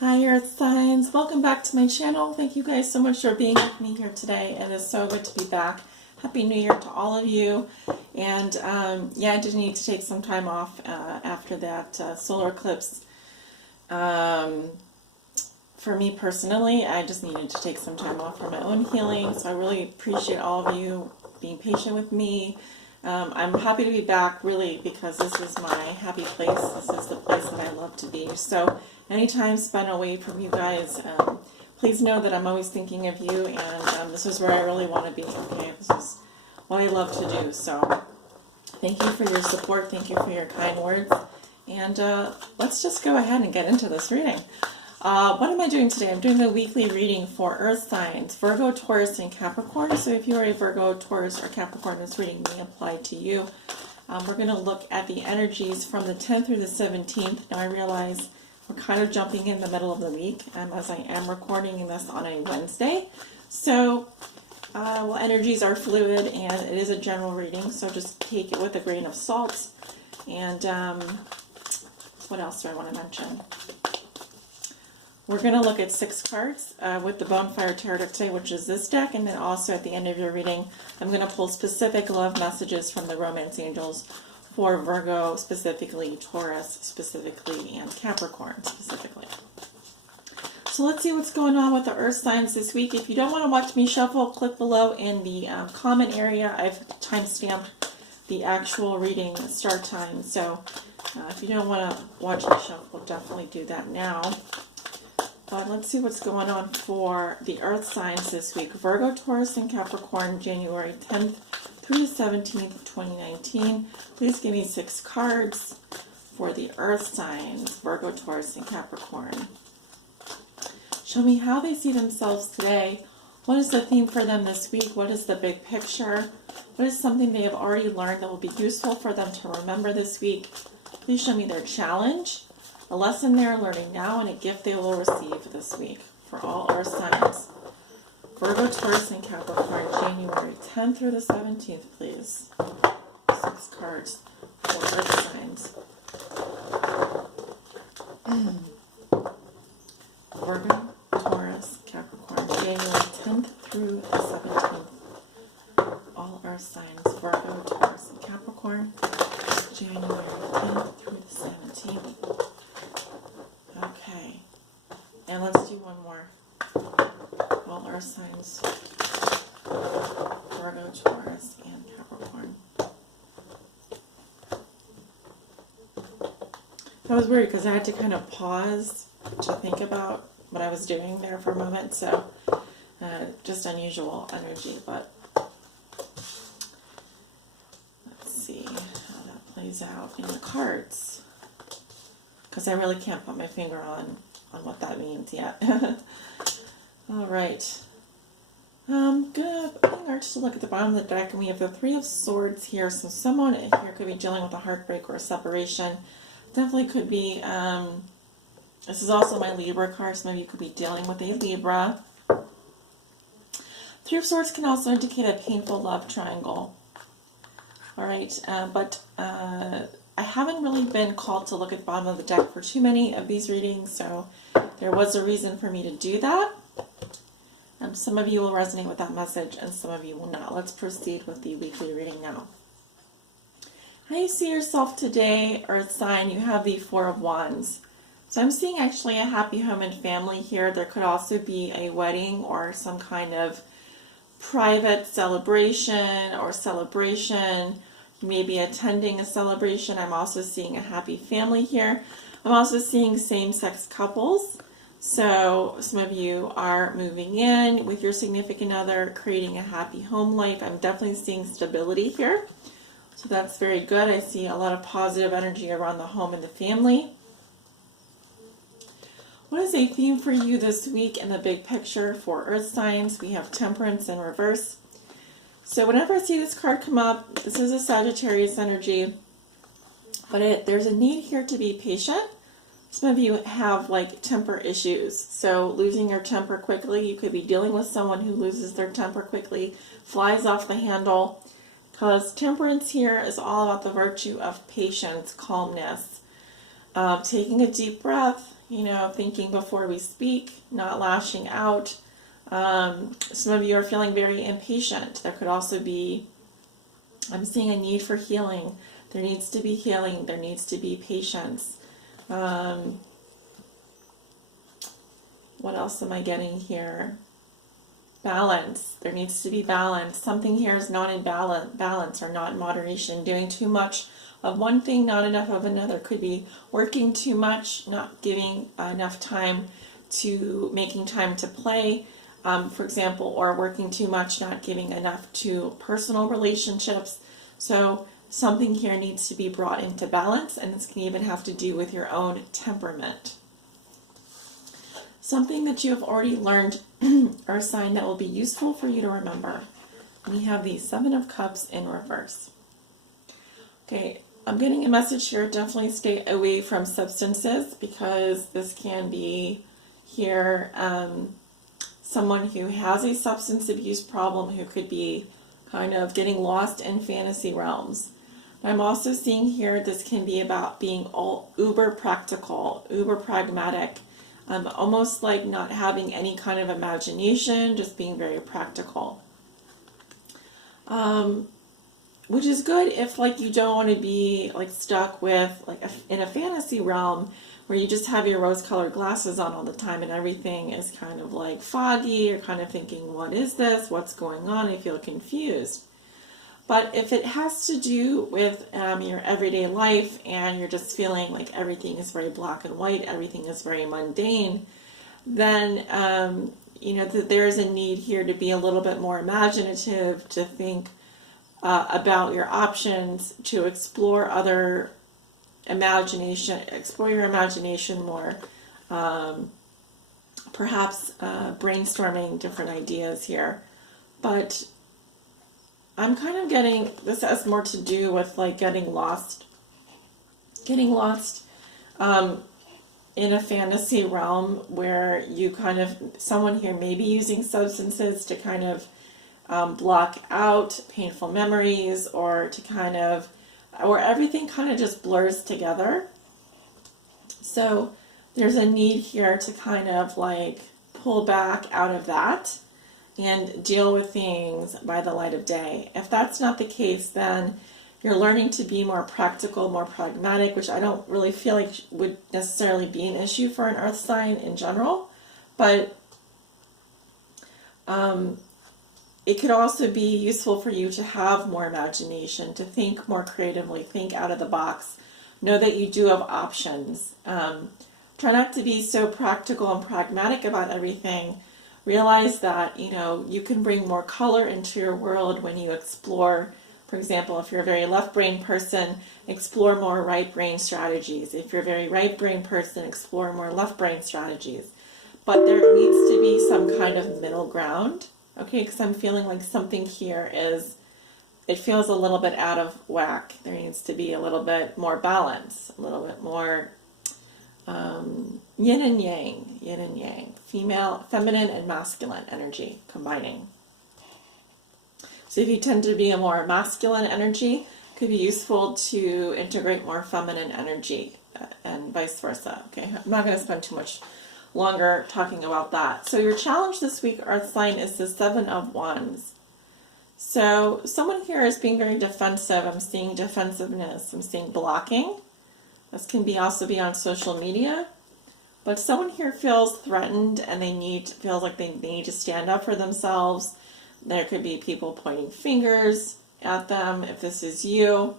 Hi Earth Signs, welcome back to my channel. Thank you guys so much for being with me here today. It is so good to be back. Happy New Year to all of you. And yeah, I did need to take some time off after that solar eclipse. For me personally, I just needed to take some time off for my own healing. So I really appreciate all of you being patient with me. I'm happy to be back, really, because this is my happy place. This is the place that I love to be. So anytime spent away from you guys, please know that I'm always thinking of you, and this is where I really want to be, okay? This is what I love to do. So thank you for your support. Thank you for your kind words. And let's just go ahead and get into this reading. What am I doing today? I'm doing the weekly reading for Earth signs, Virgo, Taurus, and Capricorn. So if you are a Virgo, Taurus, or Capricorn, this reading may apply to you. We're going to look at the energies from the 10th through the 17th. Now I realize we're kind of jumping in the middle of the week as I am recording this on a Wednesday. So, well, energies are fluid and it is a general reading, so just take it with a grain of salt. And what else do I want to mention? We're going to look at 6 cards with the Bonefire Tarot deck today, which is this deck, and then also at the end of your reading, I'm going to pull specific love messages from the Romance Angels for Virgo specifically, Taurus specifically, and Capricorn specifically. So let's see what's going on with the Earth signs this week. If you don't want to watch me shuffle, click below in the comment area. I've timestamped the actual reading start time, so if you don't want to watch me shuffle, definitely do that now. But let's see what's going on for the Earth signs this week. Virgo, Taurus, and Capricorn, January 10th through the 17th, 2019. Please give me 6 cards for the Earth signs, Virgo, Taurus, and Capricorn. Show me how they see themselves today. What is the theme for them this week? What is the big picture? What is something they have already learned that will be useful for them to remember this week? Please show me their challenge, a lesson they're learning now, and a gift they will receive this week for all Earth signs. Virgo, Taurus, and Capricorn, January 10th through the 17th, please. 6 cards for Earth signs. Virgo, Taurus, Capricorn, January 10th through the 17th. All Earth signs, Virgo, Taurus, and Capricorn, January 10th through the 17th. Okay, and let's do one more. All Earth signs, Virgo, Taurus, and Capricorn. That was weird because I had to kind of pause to think about what I was doing there for a moment, so just unusual energy, but let's see how that plays out in the cards, because I really can't put my finger on what that means yet. All right. I'm going to just look at the bottom of the deck, and we have the 3 of Swords here. So someone here could be dealing with a heartbreak or a separation. Definitely could be, this is also my Libra card, so maybe you could be dealing with a Libra. 3 of Swords can also indicate a painful love triangle. All right, but I haven't really been called to look at the bottom of the deck for too many of these readings, so there was a reason for me to do that. Some of you will resonate with that message, and some of you will not. Let's proceed with the weekly reading now. How you see yourself today, Earth sign? You have the 4 of Wands. So I'm seeing actually a happy home and family here. There could also be a wedding or some kind of private celebration or celebration. You may be attending a celebration. I'm also seeing a happy family here. I'm also seeing same-sex couples. So some of you are moving in with your significant other, creating a happy home life. I'm definitely seeing stability here. So that's very good. I see a lot of positive energy around the home and the family. What is a theme for you this week in the big picture for Earth signs? We have Temperance in reverse. So whenever I see this card come up, this is a Sagittarius energy, but there's a need here to be patient. Some of you have like temper issues, so losing your temper quickly. You could be dealing with someone who loses their temper quickly, flies off the handle, because temperance here is all about the virtue of patience, calmness, taking a deep breath, you know, thinking before we speak, not lashing out. Some of you are feeling very impatient. There could also be, I'm seeing a need for healing. There needs to be healing. There needs to be patience. What else am I getting here? Balance. There needs to be balance. Something here is not in balance or not in moderation. Doing too much of one thing, not enough of another. Could be working too much, not giving enough time to making time to play, for example, or working too much, not giving enough to personal relationships. So something here needs to be brought into balance, and this can even have to do with your own temperament. Something that you have already learned or a sign that will be useful for you to remember. We have the Seven of Cups in reverse. Okay, I'm getting a message here. Definitely stay away from substances, because this can be here someone who has a substance abuse problem, who could be kind of getting lost in fantasy realms. I'm also seeing here this can be about being all uber practical, uber pragmatic, almost like not having any kind of imagination, just being very practical. Which is good if, like, you don't want to be like stuck with like in a fantasy realm where you just have your rose-colored glasses on all the time and everything is kind of like foggy. You're kind of thinking, what is this? What's going on? I feel confused. But if it has to do with your everyday life and you're just feeling like everything is very black and white, everything is very mundane, then you know that there is a need here to be a little bit more imaginative, to think about your options, to explore other explore your imagination more, perhaps brainstorming different ideas here. But I'm kind of getting, this has more to do with like getting lost in a fantasy realm where you kind of, someone here may be using substances to kind of block out painful memories, or to kind of, where everything kind of just blurs together. So there's a need here to kind of like pull back out of that and deal with things by the light of day. If that's not the case, then you're learning to be more practical, more pragmatic, which I don't really feel like would necessarily be an issue for an earth sign in general. But it could also be useful for you to have more imagination, to think more creatively, think out of the box. Know that you do have options. Try not to be so practical and pragmatic about everything. Realize that, you know, you can bring more color into your world when you explore. For example, if you're a very left brain person, explore more right brain strategies. If you're a very right brain person, explore more left brain strategies. But there needs to be some kind of middle ground, okay? Because I'm feeling like something here is, it feels a little bit out of whack. There needs to be a little bit more balance, a little bit more yin and yang, female, feminine and masculine energy combining. So if you tend to be a more masculine energy, it could be useful to integrate more feminine energy, and vice versa. Okay, I'm not going to spend too much longer talking about that. So your challenge this week, earth sign, is the Seven of Wands. So someone here is being very defensive. I'm seeing defensiveness. I'm seeing blocking. This can also be on social media. But someone here feels threatened and feels like they need to stand up for themselves. There could be people pointing fingers at them. If this is you,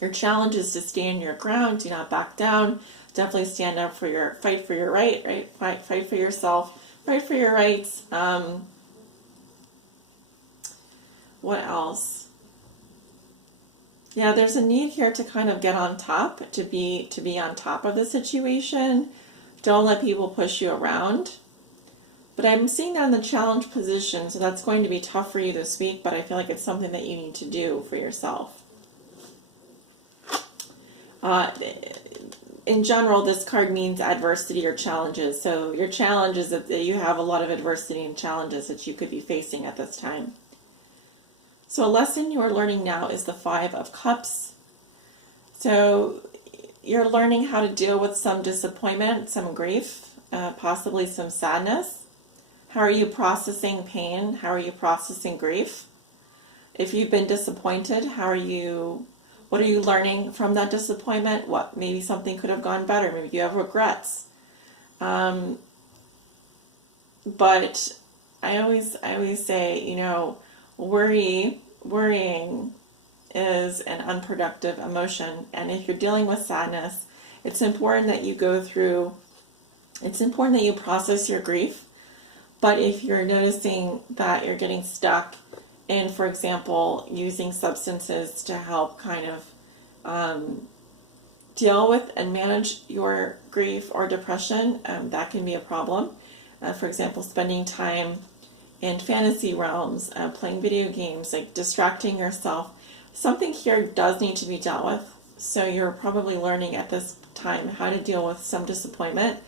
your challenge is to stand your ground. Do not back down. Definitely stand up for fight for your right? Fight for yourself. Fight for your rights. What else? Yeah, there's a need here to kind of get on top, to be on top of the situation. Don't let people push you around. But I'm seeing that in the challenge position, so that's going to be tough for you this week, but I feel like it's something that you need to do for yourself. In general, this card means adversity or challenges. So your challenge is that you have a lot of adversity and challenges that you could be facing at this time. So a lesson you are learning now is the Five of Cups. So you're learning how to deal with some disappointment, some grief, possibly some sadness. How are you processing pain? How are you processing grief? If you've been disappointed, what are you learning from that disappointment? What, maybe something could have gone better. Maybe you have regrets. But I always say, you know, worrying is an unproductive emotion. And if you're dealing with sadness, it's important that you process your grief. But if you're noticing that you're getting stuck in, for example, using substances to help kind of deal with and manage your grief or depression, that can be a problem. For example, spending time in fantasy realms, playing video games, like distracting yourself. Something here does need to be dealt with. So you're probably learning at this time how to deal with some disappointment.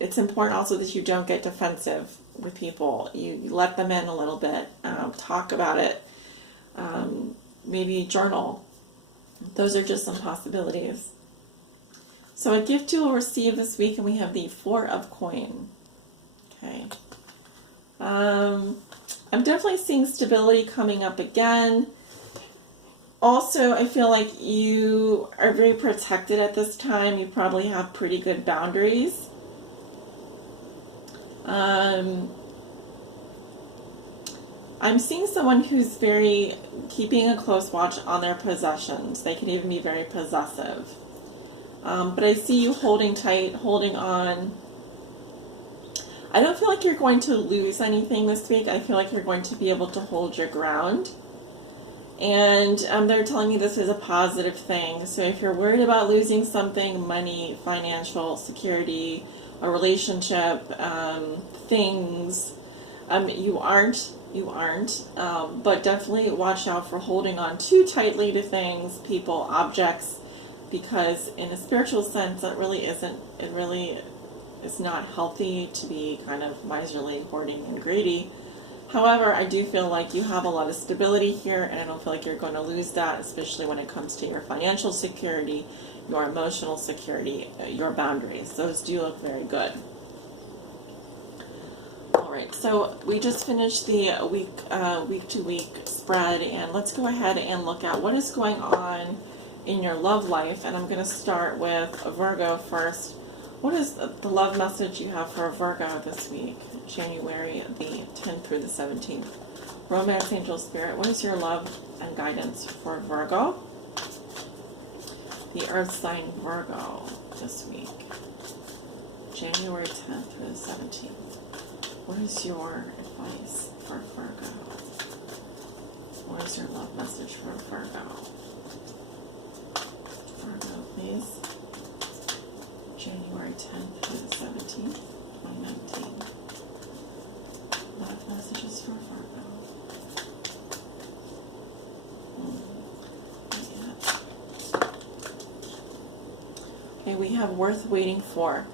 It's important also that you don't get defensive with people. You let them in a little bit, talk about it, maybe journal. Those are just some possibilities. So a gift you will receive this week, and we have the Four of Coin. Okay. I'm definitely seeing stability coming up again. Also, I feel like you are very protected at this time. You probably have pretty good boundaries. I'm seeing someone who's keeping a close watch on their possessions. They can even be very possessive. But I see you holding tight, holding on. I don't feel like you're going to lose anything this week. I feel like you're going to be able to hold your ground. And they're telling me this is a positive thing. So if you're worried about losing something, money, financial security, a relationship, things, you aren't. But definitely watch out for holding on too tightly to things, people, objects, because in a spiritual sense, it really is not healthy to be kind of miserly, hoarding, and greedy. However, I do feel like you have a lot of stability here, and I don't feel like you're going to lose that, especially when it comes to your financial security, your emotional security, your boundaries. Those do look very good. All right, so we just finished the week-to-week spread, and let's go ahead and look at what is going on in your love life. And I'm going to start with Virgo first. What is the love message you have for Virgo this week, January the 10th through the 17th? Romance, Angel, Spirit, what is your love and guidance for Virgo? The Earth sign Virgo this week, January 10th through the 17th. What is your advice for Virgo? What is your love message for Virgo? Virgo, please. January 10th through the 17th, 2019. Love messages for Virgo. Okay, we have worth waiting for.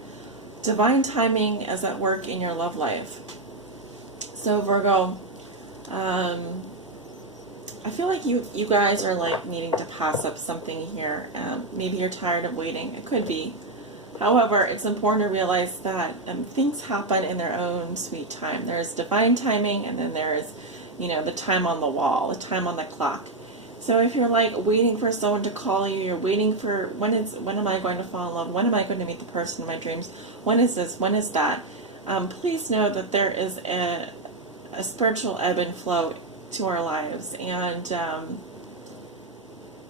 Divine timing is at work in your love life. So Virgo, I feel like you guys are like needing to pass up something here. Maybe you're tired of waiting. It could be. However, it's important to realize that things happen in their own sweet time. There's divine timing, and then there's, the time on the wall, the time on the clock. So if you're like waiting for someone to call you, you're waiting for when am I going to fall in love? When am I going to meet the person of my dreams? When is this? When is that? Please know that there is a spiritual ebb and flow to our lives, and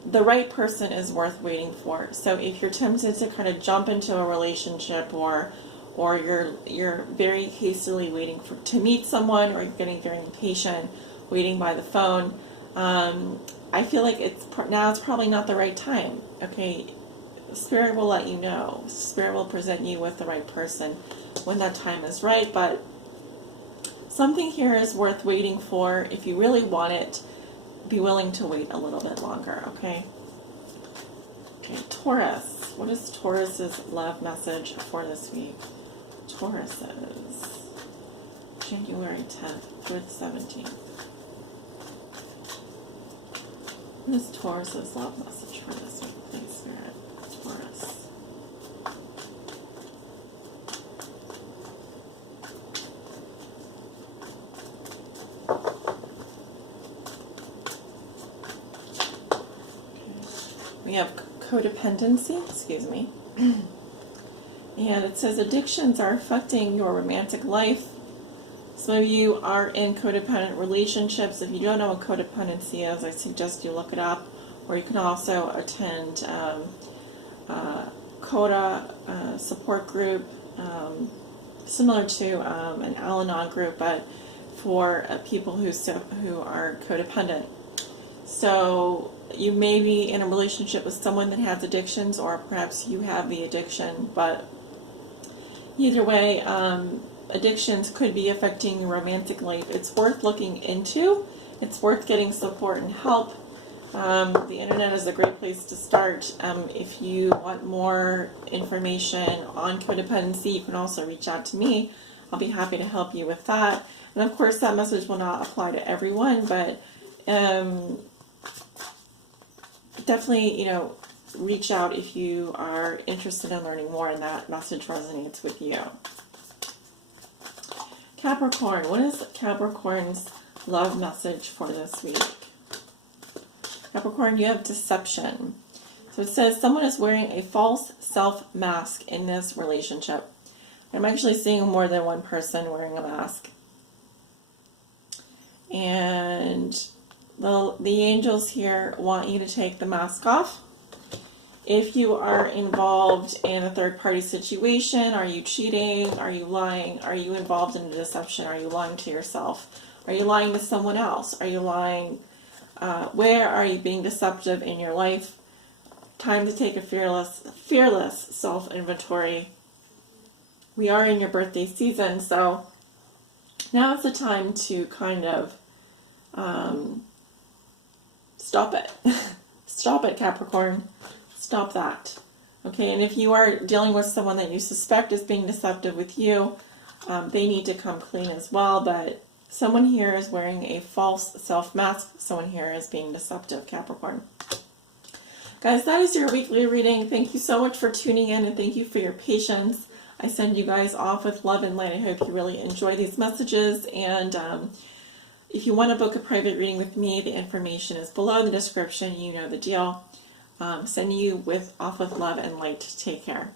the right person is worth waiting for. So if you're tempted to kind of jump into a relationship, or you're very hastily waiting to meet someone, or you're getting very impatient, waiting by the phone, I feel like it's probably not the right time. Okay, Spirit will let you know. Spirit will present you with the right person when that time is right. But something here is worth waiting for. If you really want it, be willing to wait a little bit longer, okay? Okay, Taurus. What is Taurus's love message for this week? Taurus's January 10th through the 17th. What is Taurus's love message for this week, please? Spirit, Taurus. We have codependency, excuse me. And it says addictions are affecting your romantic life. Some of you are in codependent relationships. If you don't know what codependency is, I suggest you look it up. Or you can also attend CODA support group, similar to an Al-Anon group, but for people who are codependent. So you may be in a relationship with someone that has addictions, or perhaps you have the addiction, but either way, addictions could be affecting your romantic life. It's worth looking into. It's worth getting support and help. The internet is a great place to start. If you want more information on codependency, you can also reach out to me. I'll be happy to help you with that. And of course, that message will not apply to everyone, but definitely, reach out if you are interested in learning more and that message resonates with you. Capricorn, what is Capricorn's love message for this week? Capricorn, you have deception. So it says someone is wearing a false self mask in this relationship. I'm actually seeing more than one person wearing a mask. And the angels here want you to take the mask off. If you are involved in a third-party situation, are you cheating? Are you lying? Are you involved in a deception? Are you lying to yourself? Are you lying to someone else? Are you lying? Where are you being deceptive in your life? Time to take a fearless self-inventory. We are in your birthday season, so now is the time to kind of stop it. Stop it, Capricorn. Stop that. Okay, and if you are dealing with someone that you suspect is being deceptive with you, they need to come clean as well, but someone here is wearing a false self-mask. Someone here is being deceptive, Capricorn. Guys, that is your weekly reading. Thank you so much for tuning in, and thank you for your patience. I send you guys off with love and light. I hope you really enjoy these messages, and if you want to book a private reading with me, the information is below in the description. You know the deal. Sending you off with love and light. Take care.